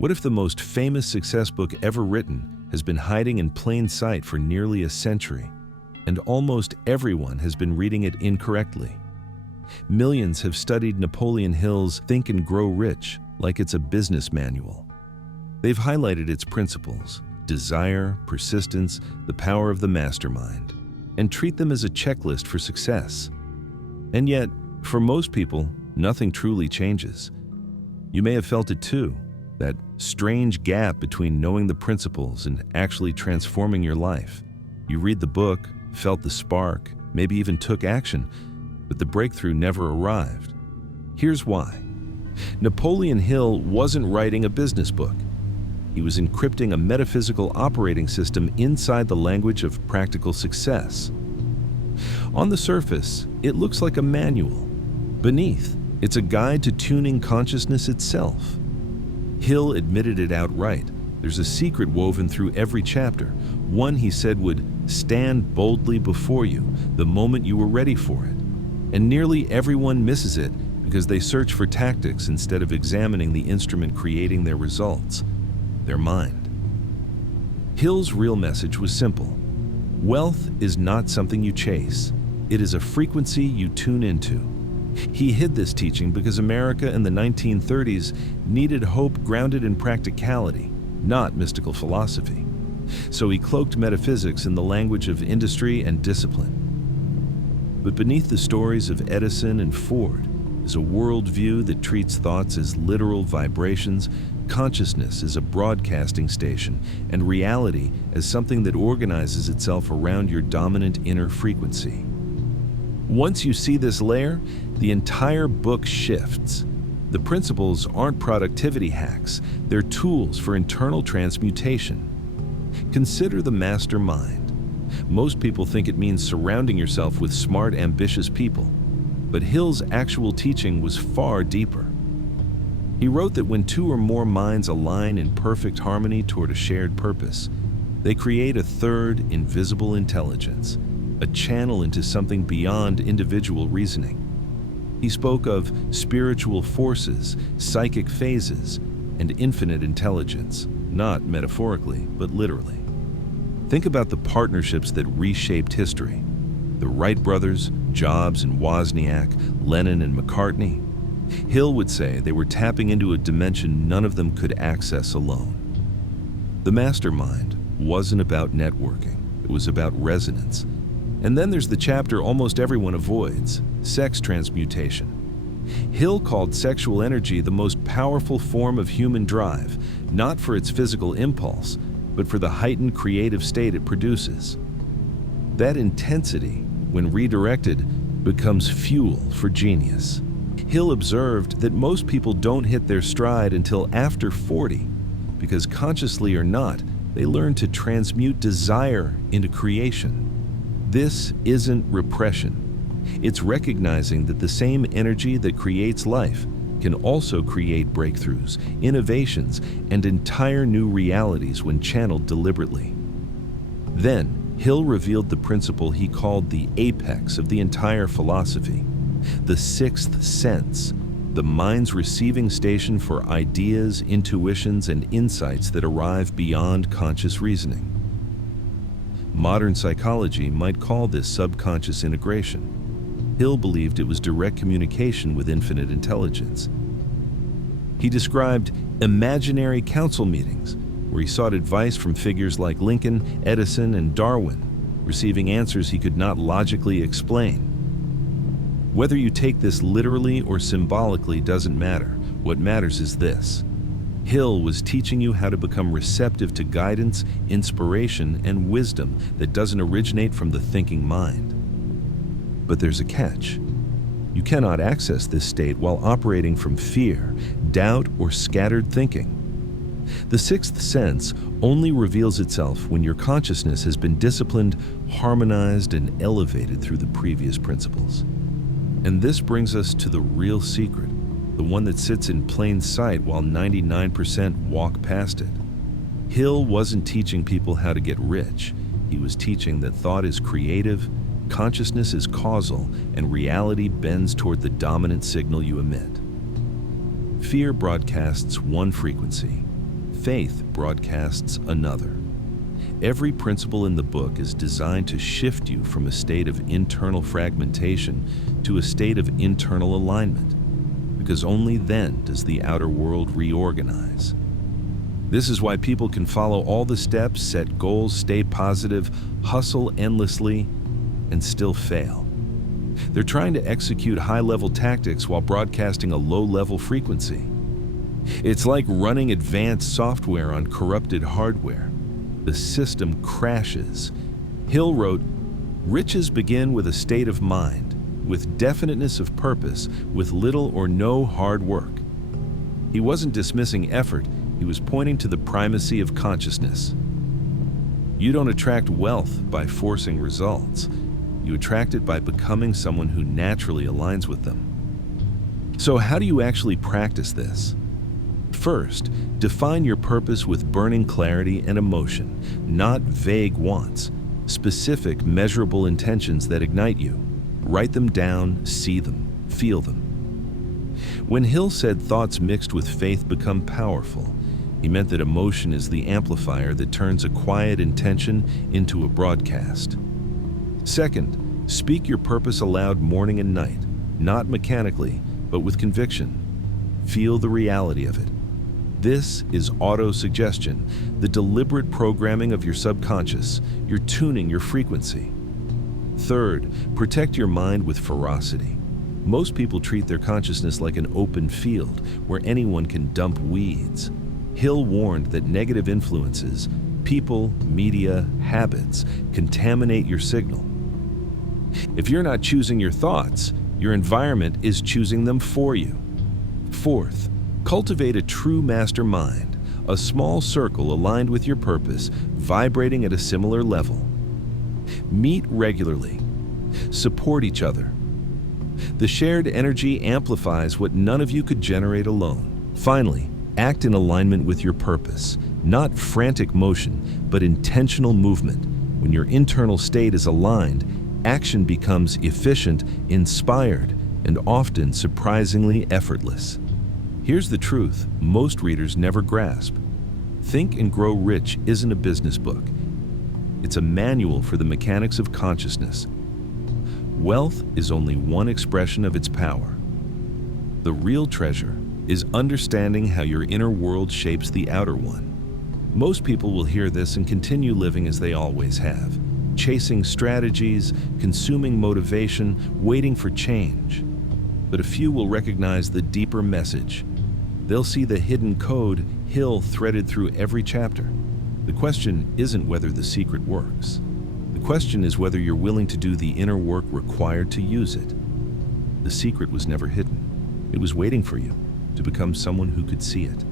What if the most famous success book ever written has been hiding in plain sight for nearly a century, and almost everyone has been reading it incorrectly? Millions have studied Napoleon Hill's Think and Grow Rich like it's a business manual. They've highlighted its principles: desire, persistence, the power of the mastermind, and treat them as a checklist for success. And yet, for most people, nothing truly changes. You may have felt it too, that strange gap between knowing the principles and actually transforming your life. You read the book, felt the spark, maybe even took action, but the breakthrough never arrived. Here's why. Napoleon Hill wasn't writing a business book. He was encrypting a metaphysical operating system inside the language of practical success. On the surface, it looks like a manual. Beneath, it's a guide to tuning consciousness itself. Hill admitted it outright. There's a secret woven through every chapter, one he said would stand boldly before you the moment you were ready for it. And nearly everyone misses it because they search for tactics instead of examining the instrument creating their results, their mind. Hill's real message was simple. Wealth is not something you chase. It is a frequency you tune into. He hid this teaching because America in the 1930s needed hope grounded in practicality, not mystical philosophy. So he cloaked metaphysics in the language of industry and discipline. But beneath the stories of Edison and Ford is a worldview that treats thoughts as literal vibrations, consciousness as a broadcasting station, and reality as something that organizes itself around your dominant inner frequency. Once you see this layer, the entire book shifts. The principles aren't productivity hacks, they're tools for internal transmutation. Consider the mastermind. Most people think it means surrounding yourself with smart, ambitious people, but Hill's actual teaching was far deeper. He wrote that when two or more minds align in perfect harmony toward a shared purpose, they create a third, invisible intelligence, a channel into something beyond individual reasoning. He spoke of spiritual forces, psychic phases, and infinite intelligence, not metaphorically, but literally. Think about the partnerships that reshaped history. The Wright brothers, Jobs and Wozniak, Lennon and McCartney. Hill would say they were tapping into a dimension none of them could access alone. The mastermind wasn't about networking, it was about resonance. And then there's the chapter almost everyone avoids, sex transmutation. Hill called sexual energy the most powerful form of human drive, not for its physical impulse, but for the heightened creative state it produces. That intensity, when redirected, becomes fuel for genius. Hill observed that most people don't hit their stride until after 40, because consciously or not, they learn to transmute desire into creation. This isn't repression. It's recognizing that the same energy that creates life can also create breakthroughs, innovations, and entire new realities when channeled deliberately. Then, Hill revealed the principle he called the apex of the entire philosophy, the sixth sense, the mind's receiving station for ideas, intuitions, and insights that arrive beyond conscious reasoning. Modern psychology might call this subconscious integration. Hill believed it was direct communication with infinite intelligence. He described imaginary council meetings, where he sought advice from figures like Lincoln, Edison, and Darwin, receiving answers he could not logically explain. Whether you take this literally or symbolically doesn't matter. What matters is this. Hill was teaching you how to become receptive to guidance, inspiration, and wisdom that doesn't originate from the thinking mind. But there's a catch. You cannot access this state while operating from fear, doubt, or scattered thinking. The sixth sense only reveals itself when your consciousness has been disciplined, harmonized, and elevated through the previous principles. And this brings us to the real secret, the one that sits in plain sight while 99% walk past it. Hill wasn't teaching people how to get rich. He was teaching that thought is creative, consciousness is causal, and reality bends toward the dominant signal you emit. Fear broadcasts one frequency, Faith broadcasts another. Every principle in the book is designed to shift you from a state of internal fragmentation to a state of internal alignment, because only then does the outer world reorganize. This is why people can follow all the steps, set goals, stay positive, hustle endlessly, and still fail. They're trying to execute high-level tactics while broadcasting a low-level frequency. It's like running advanced software on corrupted hardware. The system crashes. Hill wrote, "Riches begin with a state of mind, with definiteness of purpose, with little or no hard work." He wasn't dismissing effort, he was pointing to the primacy of consciousness. You don't attract wealth by forcing results. You attract it by becoming someone who naturally aligns with them. So how do you actually practice this? First, define your purpose with burning clarity and emotion, not vague wants, specific, measurable intentions that ignite you. Write them down, see them, feel them. When Hill said thoughts mixed with faith become powerful, he meant that emotion is the amplifier that turns a quiet intention into a broadcast. Second, speak your purpose aloud morning and night, not mechanically, but with conviction. Feel the reality of it. This is auto-suggestion, the deliberate programming of your subconscious. You're tuning your frequency. Third, protect your mind with ferocity. Most people treat their consciousness like an open field where anyone can dump weeds. Hill warned that negative influences, people, media, habits, contaminate your signal. If you're not choosing your thoughts, your environment is choosing them for you. Fourth, cultivate a true master mind, a small circle aligned with your purpose, vibrating at a similar level. Meet regularly. Support each other. The shared energy amplifies what none of you could generate alone. Finally, act in alignment with your purpose, not frantic motion, but intentional movement. When your internal state is aligned, action becomes efficient, inspired, and often surprisingly effortless. Here's the truth most readers never grasp. Think and Grow Rich isn't a business book. It's a manual for the mechanics of consciousness. Wealth is only one expression of its power. The real treasure is understanding how your inner world shapes the outer one. Most people will hear this and continue living as they always have, chasing strategies, consuming motivation, waiting for change. But a few will recognize the deeper message. They'll see the hidden code Hill threaded through every chapter. The question isn't whether the secret works. The question is whether you're willing to do the inner work required to use it. The secret was never hidden. It was waiting for you to become someone who could see it.